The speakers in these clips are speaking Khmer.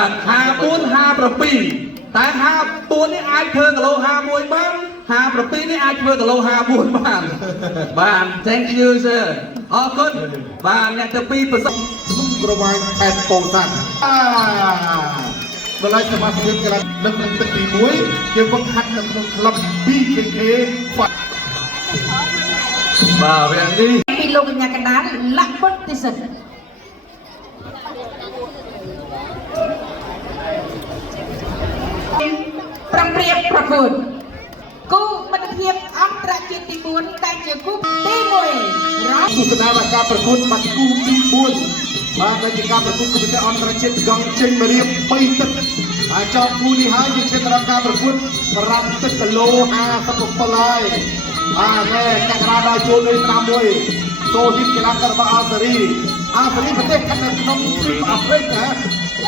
54តែ54នេះអាចធ្វើគីឡូ51បាន57នេះអាចធ្វើគីឡូ54បាន thank you sir អរគុណបាទអ្នកទី2ប្រសិទ្ធប្រវែង8 ពងសាន់បល័យសមាជិកកីឡាដឹកនឹងទឹកទី1យើងបង្ហាត់នៅក្នុងក្លឹប BKK បាទវានេះពីលោកកញ្ញាកណ្ដាលលក្ខពុតតិសិទ្ធប្រំព្រៀបប្រកួតគូមិត្តភាពអន្តរជាតិទី4តែជាគូទី1រ៉ាទស្សនាការប្រកួតបាត់គូទី4បាទដែលជាការប្រកួតគូប្រកួតអន្តរជាតិកង់ចេញមករៀប3ទឹកហើយចប់គូនេះហើយយើងឈានដល់ការប្រកួត5ទឹកគីឡូ57ហើយបាទកក្រាដល់ចូលលេខ51សូហ៊ីនកីឡាកររបស់អាសេរីប្រទេសខាងក្នុងទ្វីបអាហ្វ្រិកណា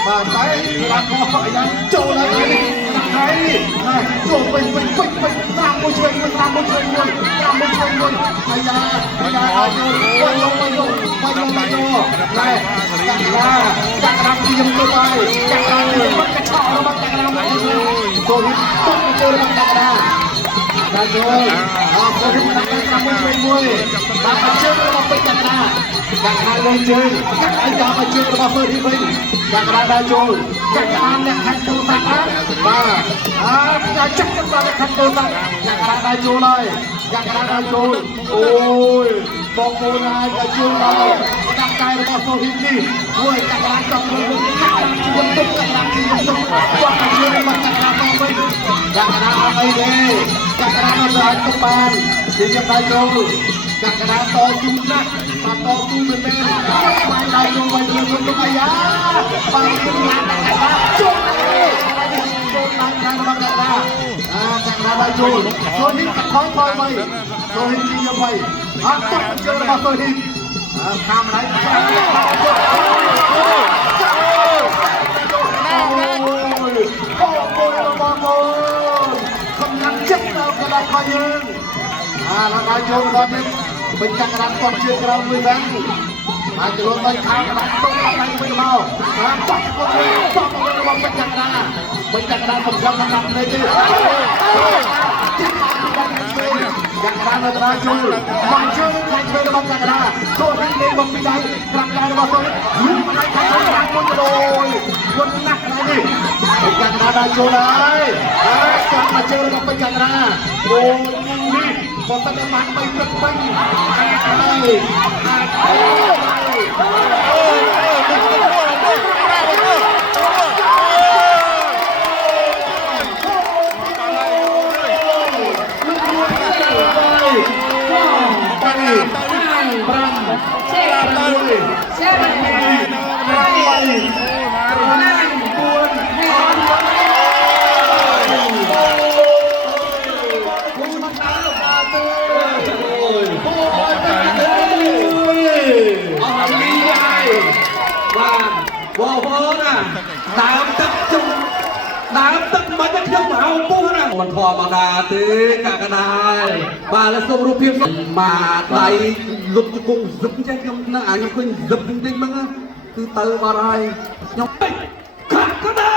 បាទតែកីឡាករអាយ៉ាចូលហើយហើយចូលវិញតាមមួយឆ្វេងមួយអាយ៉ាអាយ៉ាឲ្យយកតែកក្រាទីទៅហើយកក្រាទីមកកឆក់របស់កក្រាមកចូលទុកទៅរបស់កក្រាដល់ចូលចូលមកដាក់តាមមួយបាទជើងរបស់ពេជ្រកក្រាលើជើងឲ្យចាប់ឲ្យជើងរបស់ហ្វឺរីវិញកក្រាដល់ចូលកក្រាអ្នកខាត់ទូតាក់បាទចាក់ចិត្តបាទខាត់ទូតាក់កក្រាដល់ចូលហើយកក្រាដល់ចូលអូយបងប្អូនហើយក៏ចូលដល់ដាក់កាយរបស់ហ្វឺរីនេះហើយកក្រាចង់វិញខ្ញុំទុកកក្រាខ្ញុំទុកគាត់ទៅជើងរបស់កក្រាមកវិញកក្រាអត់អីទេកក្រានៅតែទុកបានជាខ្ញុំដល់ចូលកក្រាតស៊ូណាស់បាទតស៊ូមែនទេបានដល់ចូលវិញយើងទុកអាយ៉ាបានទុកណាស់កក្រាចូលឡើងខាងរបស់កក្រាកក្រាដល់ចូលនេះថយវិញចូលនេះជាយ៉ាងវិញអត់ទុកជើងរបស់ទៅនេះខាងណាកំឡុងចិត្តដល់កន្លែងរបស់យើងដល់ចូលដល់នេះបញ្ចាក់រ៉ាន់គាត់ជឿក្រោមមួយវិញហើយចូលទៅខាងដាក់ទុកឲ្យវិញមកបាត់គាត់របស់បញ្ចាក់រ៉ាន់កំឡុងដាក់នេះទេកក្រានៅត្រង់ចូលមកជើងខាងឆ្វេងរបស់កក្រាចូលនេះលេងមកពីដៃក្រាបដៃរបស់គាត់លុបដៃខាងខាងមុនទៅគុណណាស់ថ្ងៃនេះកក្រាដល់ចូលហើយចាប់មកជើងរបស់ពេជ្រកក្រាអូនេះគាត់តែបាន3ទឹកវិញបងប្អូនណាដើមទឹកមិនខ្ញុំហៅពុះណាមិនធម្មតាទេកក្កដាយបាទលើសុំរូបភាពមកដៃលុបជង្គង់զឹបចេះខ្ញុំនឹងខ្ញុំឃើញզឹបតិចហ្នឹងគឺទៅបាត់ហើយខ្ញុំពេចកក្កដា